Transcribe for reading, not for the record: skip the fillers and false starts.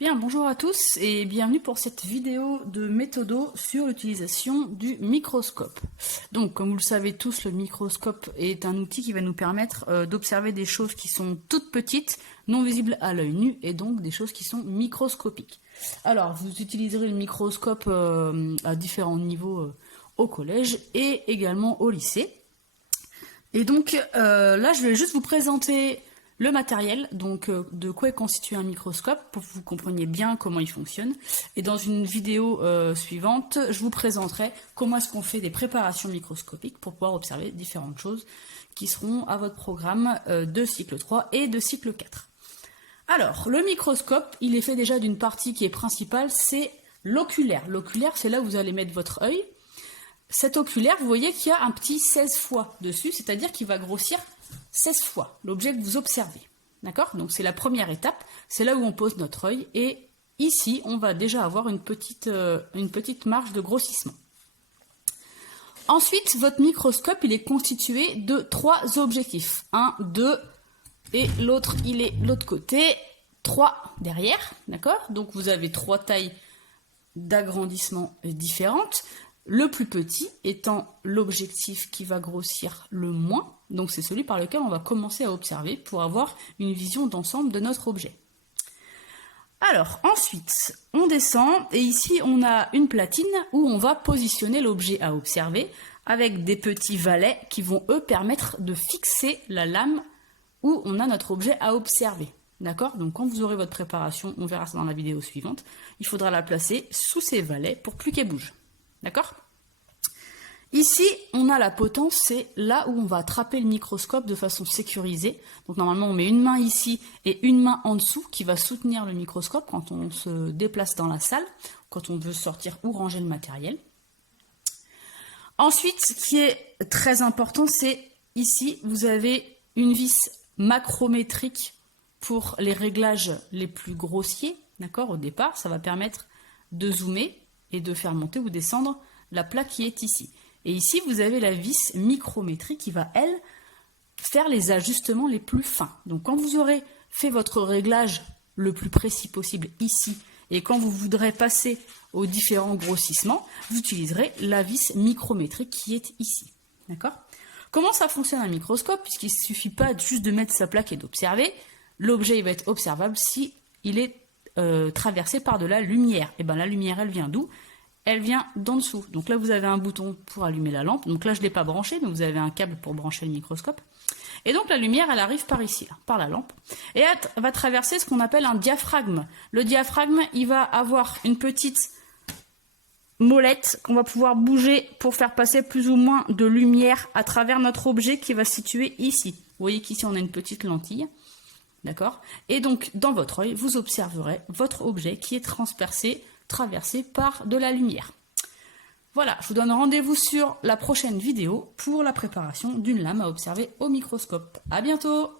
Bien, bonjour à tous et bienvenue pour cette vidéo de méthodo sur l'utilisation du microscope. Donc, comme vous le savez tous, le microscope est un outil qui va nous permettre d'observer des choses qui sont toutes petites, non visibles à l'œil nu, et donc des choses qui sont microscopiques. Alors, vous utiliserez le microscope à différents niveaux au collège et également au lycée. Et donc, là, je vais juste vous présenter le matériel, donc de quoi est constitué un microscope, pour que vous compreniez bien comment il fonctionne. Et dans une vidéo suivante, je vous présenterai comment est-ce qu'on fait des préparations microscopiques pour pouvoir observer différentes choses qui seront à votre programme de cycle 3 et de cycle 4. Alors, le microscope, il est fait déjà d'une partie qui est principale, c'est l'oculaire. L'oculaire, c'est là où vous allez mettre votre œil. Cet oculaire, vous voyez qu'il y a un petit 16 fois dessus, c'est-à-dire qu'il va grossir 16 fois l'objet que vous observez. D'accord? Donc c'est la première étape, c'est là où on pose notre œil, et ici, on va déjà avoir une petite marge de grossissement. Ensuite, votre microscope, il est constitué de 3 objectifs. 1, 2, et l'autre, il est de l'autre côté, 3 derrière. D'accord? Donc vous avez 3 tailles d'agrandissement différentes. Le plus petit étant l'objectif qui va grossir le moins, donc c'est celui par lequel on va commencer à observer pour avoir une vision d'ensemble de notre objet. Alors ensuite, on descend et ici on a une platine où on va positionner l'objet à observer avec des petits valets qui vont eux permettre de fixer la lame où on a notre objet à observer. D'accord? Donc quand vous aurez votre préparation, on verra ça dans la vidéo suivante, il faudra la placer sous ces valets pour plus qu'elle bouge. D'accord? Ici, on a la potence, c'est là où on va attraper le microscope de façon sécurisée. Donc normalement, on met une main ici et une main en dessous qui va soutenir le microscope quand on se déplace dans la salle, quand on veut sortir ou ranger le matériel. Ensuite, ce qui est très important, c'est ici, vous avez une vis macrométrique pour les réglages les plus grossiers. D'accord? Au départ, ça va permettre de zoomer et de faire monter ou descendre la plaque qui est ici. Et ici, vous avez la vis micrométrique qui va, elle, faire les ajustements les plus fins. Donc, quand vous aurez fait votre réglage le plus précis possible ici, et quand vous voudrez passer aux différents grossissements, vous utiliserez la vis micrométrique qui est ici. D'accord? Comment ça fonctionne un microscope? Puisqu'il ne suffit pas juste de mettre sa plaque et d'observer. L'objet il va être observable si il est traversé par de la lumière. Et bien la lumière, elle vient d'où? Elle vient d'en dessous. Donc là, vous avez un bouton pour allumer la lampe. Donc là, je ne l'ai pas branché, mais vous avez un câble pour brancher le microscope. Et donc la lumière, elle arrive par ici, là, par la lampe. Et elle va traverser ce qu'on appelle un diaphragme. Le diaphragme, il va avoir une petite molette qu'on va pouvoir bouger pour faire passer plus ou moins de lumière à travers notre objet qui va se situer ici. Vous voyez qu'ici, on a une petite lentille. D'accord? Et donc, dans votre œil, vous observerez votre objet qui est traversé par de la lumière. Voilà, je vous donne rendez-vous sur la prochaine vidéo pour la préparation d'une lame à observer au microscope. À bientôt!